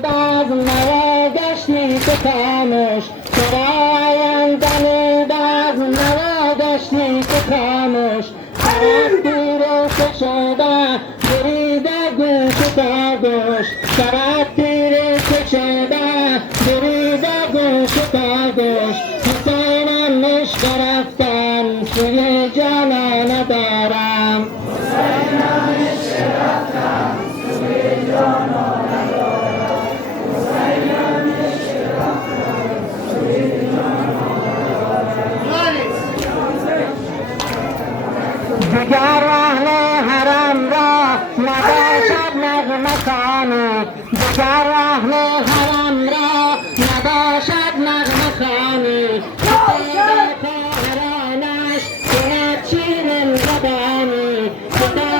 باز نگشتی تو خاموش، چرایم دمی باز نگشتی تو خاموش. رفتی روش شده بریده گوش تا گوش، رفتی روش شده بریده گوش تا گوش. حسینم عشق رفتم سوی جانا ندارم، حسینم عشق رفتم سوی جانا ندارم، حسینم عشق رفتم سوی جانا ندارم. دیگر اهل حرم را نباشد نغمه، دیگر اهل حرم را نباشد نغمه. خواهرانش کند شیرین زبانی، خدا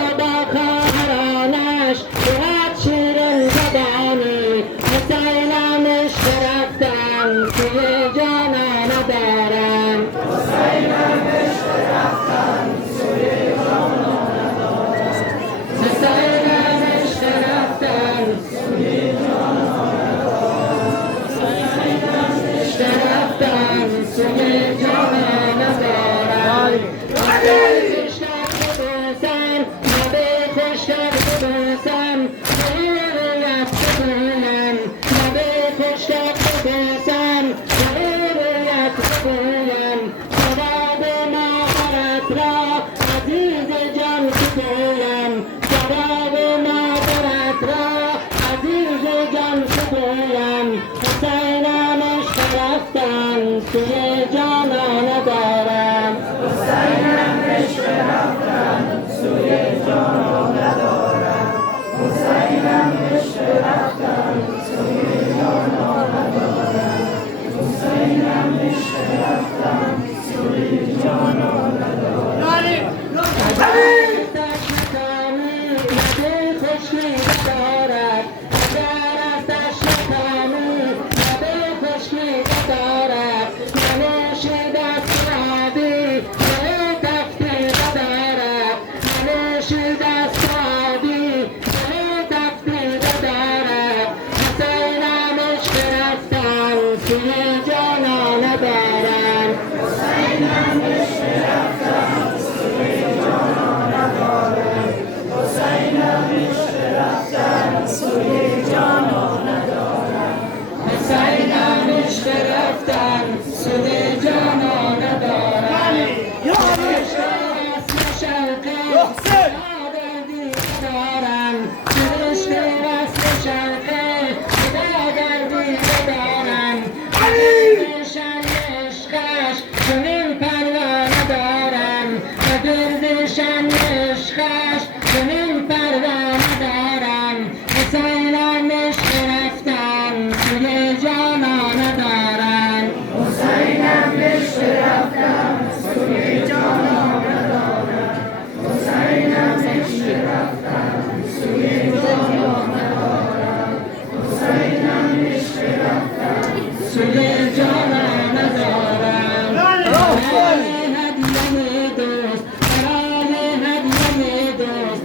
خواهرانش کند شیرین زبانی. حسینم عشق رفتم سوی جانا ندارم، حسینم عشق رفتم سوی جانا ندارم، حسینم عشق رفتم سوی جانا ندارم، حسینم عشق رفتم سوی جانا ندارم. لبه خشکت ببوسم، رویت ببینم. لبه خشکت ببوسم، رویت ببینم. جواب مادرت را عزیز جان سپویم، جواب مادرت را عزیز جان سپویم. حسینم عشق رفتم سوی جانا ندارم، حسینم عشق رفتم سوی جانا ندارم، حسینم عشق رفتم سوی جانا ندارم، حسینم عشق رفتم سوی جانا ندارم. جانا ندارم، حسینم عشق رفتم سوی جانا ندارم، حسینم عشق رفتم سوی جانا ندارم، حسینم عشق رفتم سوی جانا ندارم. چنین پروانه دارم، دردشان عشقش چنین پروانه دارم. حسینم عشق رفتم سوی جانا ندارم، حسینم عشق رفتم سوی جانا ندارم، حسینم عشق رفتم سوی جانا ندارم، حسینم عشق رفتم سوی جانا ندارم. برای هدیه دوست، برای هدیه دوست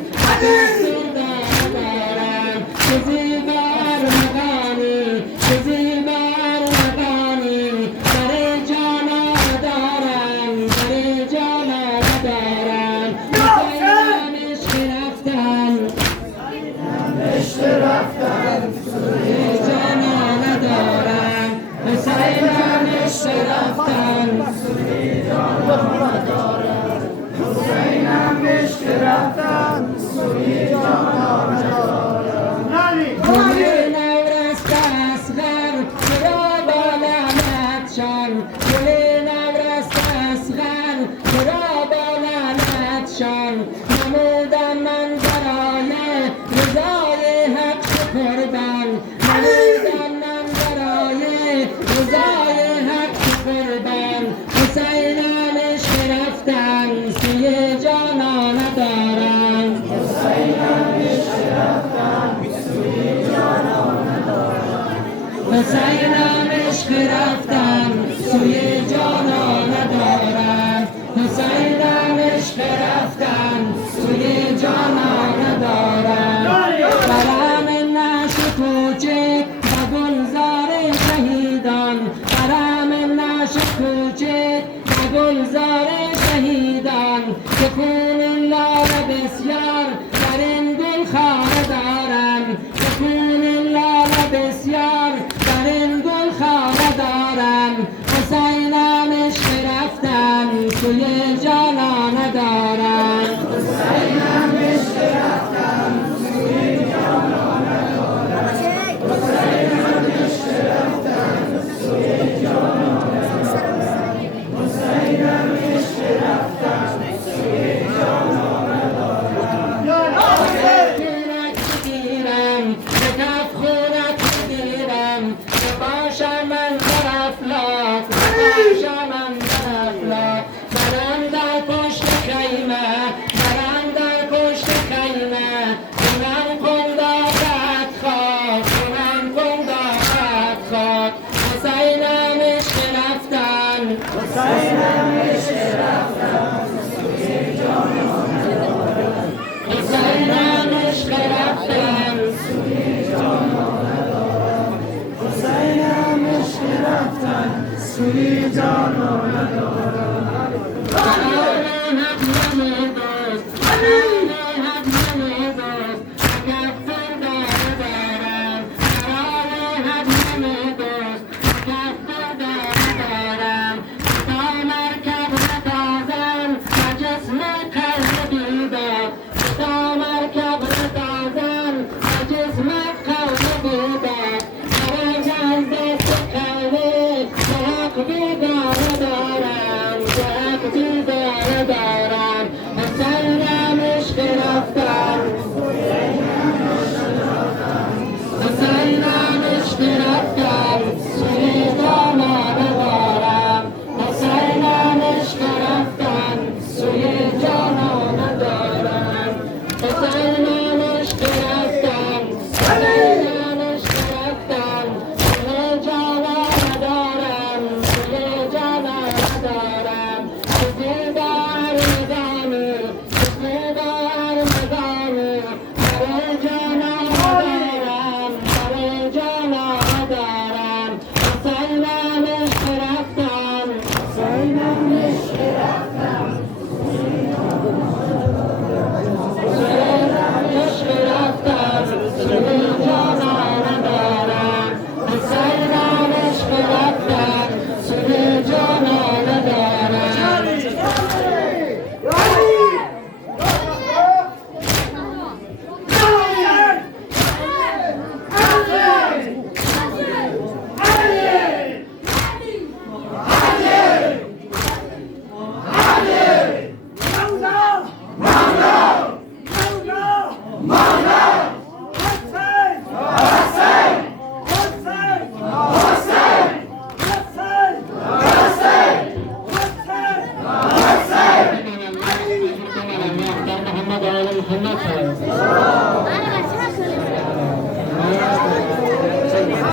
دارم. چیزی بر مغانی، چیزی بر مغانی. برای جانا ندارم، برای جانا ندارم. حسینم عشق رفتم عشق رفتم سوی جانا ندارم، حسینم عشق رفتم سوی جانا ندارم، حسینم عشق رفتم سوی جانا ندارم. گل نورست اصغر چرا بالامتشان، گل نورست اصغر چرا بالامتشان. نمودم من برای رضای حق قربان، نمودم من برای رضای حق قربان. حسینم عشق رفتم سوی جانا ندارم، حسینم عشق رفتم سوی جانا ندارم، حسینم عشق رفتم سوی جانا ندارم. حسینم عشق رفتم سوی جانا ندارم. برم نشو کوچک خون لال بسیار در این گلخانه دارم، به خون لال بسیار در این گلخانه دارم. حسینم عشق رفتن سوی جانانه دارم، حسینم عشق رفتن سوی جانانه دارم. حسینم عشق رفتن سوی جانانه دارم. حسینم عشق رفتن سوی جانانه دارم. خونت بگیرم به کف خونت بگیرم، که باشم من در افلاک، باشم من در افلاک. برم در پشت خیمه، برم در پشت خیمه، کنم کن داغت خاک، کنم کن داغت خاک. حسینم عشق رفتن، حسینم عشق رفتن سوی جانانه دارم. حسینم عشق رفتن سوی جانانه دارم. حسینم عشق رفتن سوی جانانه دارم. حسینم عشق رفتن، حسینم عشق رفتن سوی جانانه دارم. حسینم عشق رفتن سوی جانانه دارم. حسینم عشق رفتن، حسینم عشق رفتن سوی جانانه دارم، سوی جانانه دارم. سوی بر مدانی، سوی بر مدانی، برای جانانه دارم، برای جانانه دارم. حسینم عشق رفتن، حسینم عشق رفتن عشق رفتن سوی جانانه دارم. حسینم عشق رفتن سوی جانانه دارم. محمد آل محمد